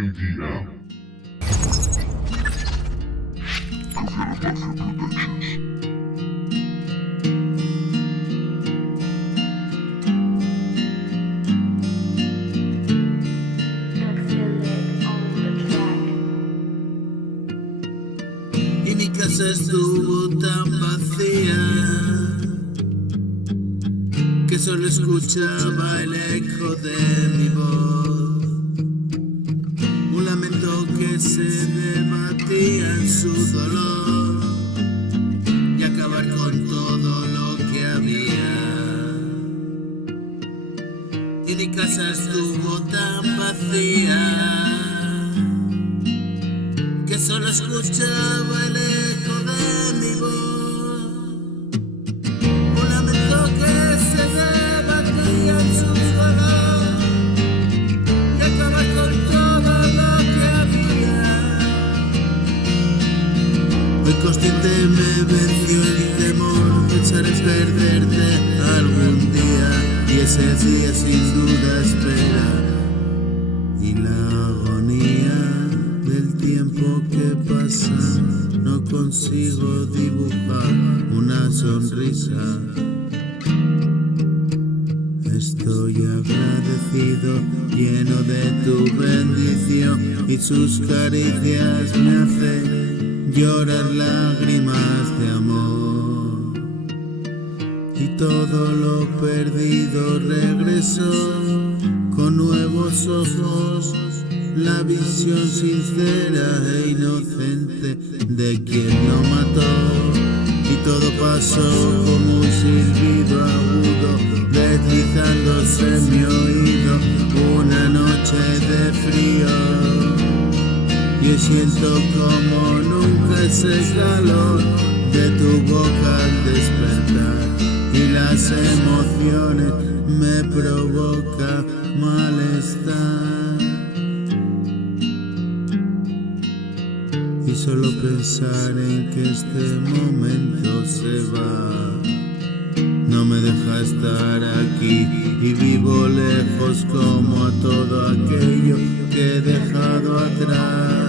KDM. Coconut Mafia Productions. Y mi casa estuvo tan vacía que solo escuchaba el eco de mi voz, un lamento que se debatía en su dolor y acabar con todo lo que había. Y mi casa estuvo tan vacía que solo escuchaba el eco de mi voz, un lamento que se debatía en su dolor y acaba con todo lo que había. Hoy consciente me venció el temor, pensar en perderte algún día, y ese día sin duda espera. Y la agonía del tiempo que pasa, no consigo dibujar una sonrisa. Estoy agradecido, lleno de tu bendición, y sus caricias me hacen llorar lágrimas de amor. Y todo lo perdido regresó con nuevos ojos, la visión sincera e inocente de quien lo mató. Y todo pasó como un silbido agudo deslizándose en mi oído, una noche de frío. Y siento como nunca ese calor de tu boca al despertar, y las emociones me provocan malestar. Y solo pensar en que este momento se va no me deja estar aquí, y vivo lejos como a todo aquello que he dejado atrás.